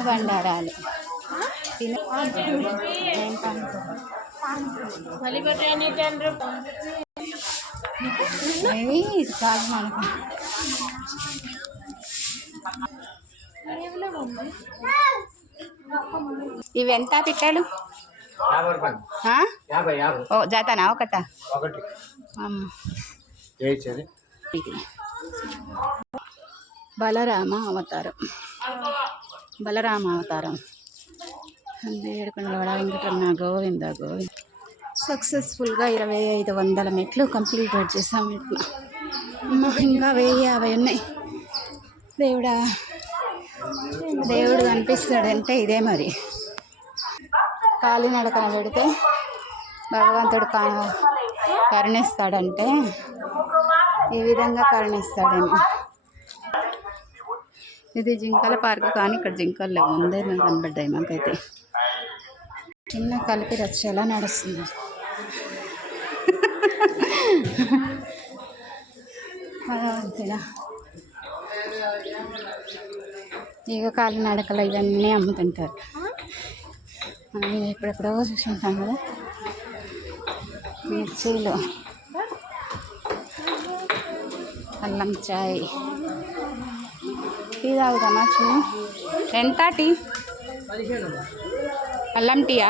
తినుబండారాలు తిను ఇది కాదు మనకు. ఇవి ఎంత పిట్టలు? ఓ జాతానా ఒకటా? ఇది బలరామ అవతారం. బలరామ అవతారం. ఏడుకొండలవాడ వెంకటరమణ గోవింద గోవింద. సక్సెస్ఫుల్గా 2500 మెట్లు కంప్లీట్ చేసాం. ఇట్లా ఇంకా 1050 ఉన్నాయి. దేవుడు కనిపిస్తాడంటే ఇదే మరి. కాలినడకన పెడితే భగవంతుడు కరుణిస్తాడంటే ఈ విధంగా కరుణిస్తాడేమో. ఇది జింకల పార్క్ కానీ ఇక్కడ జింకలు లేవు. ముందే మేము కనబడ్డాయి మాకైతే. చిన్న కలిపి రచ్చేలా నడుస్తుంది. భగవంతుడా ఇక కాలినడకలు ఇవన్నీ అమ్ముతుంటారు. మనం ఎప్పుడెప్పుడో చూసుకుంటాం కదా. మిర్చీలు, అల్లం చాయ్. టీ తాగుతామా? ఎంత టీ? అల్లం టీయా?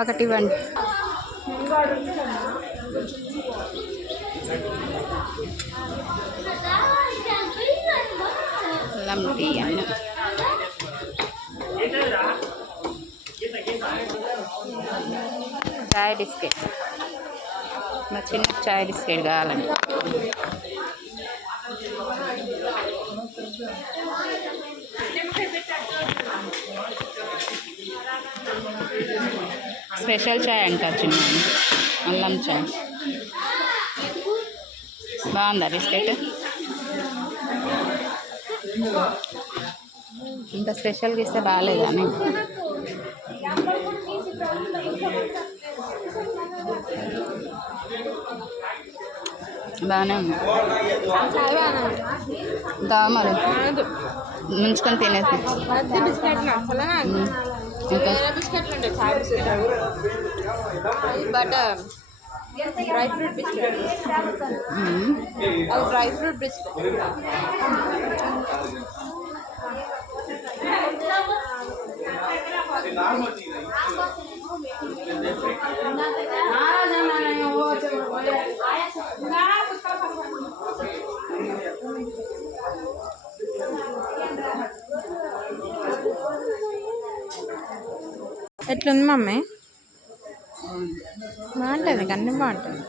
ఒకటి ఇవ్వండి. అల్లం టీ అన్న. చాయ్ బిస్కెట్. మా చిన్న చాయ్ బిస్కెట్ కావాలండి. స్పెషల్ చాయ్ అంటారు చిన్న అల్లం చాయ్. బాగుందా బిస్కెట్? ఇంత స్పెషల్గా ఇస్తే బాగాలేదా? బాగానే ఉంది. మరి ముంచుకొని తినేసి butter dry fruit biscuit. Dry fruit biscuit. ఎట్లుంది మమ్మీ? బాగుంటుంది, అన్నీ బాగుంటుంది.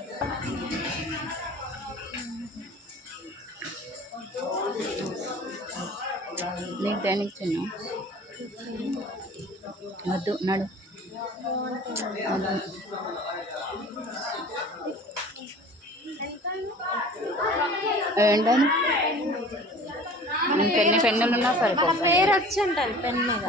నీకు దేనికి చిన్న వద్దు నడు. ఏంటని ఇంకెన్ని పెన్నులు ఉన్నా సరిపోతుంది. పేరు వచ్చి ఉంటుంది పెన్ మీద.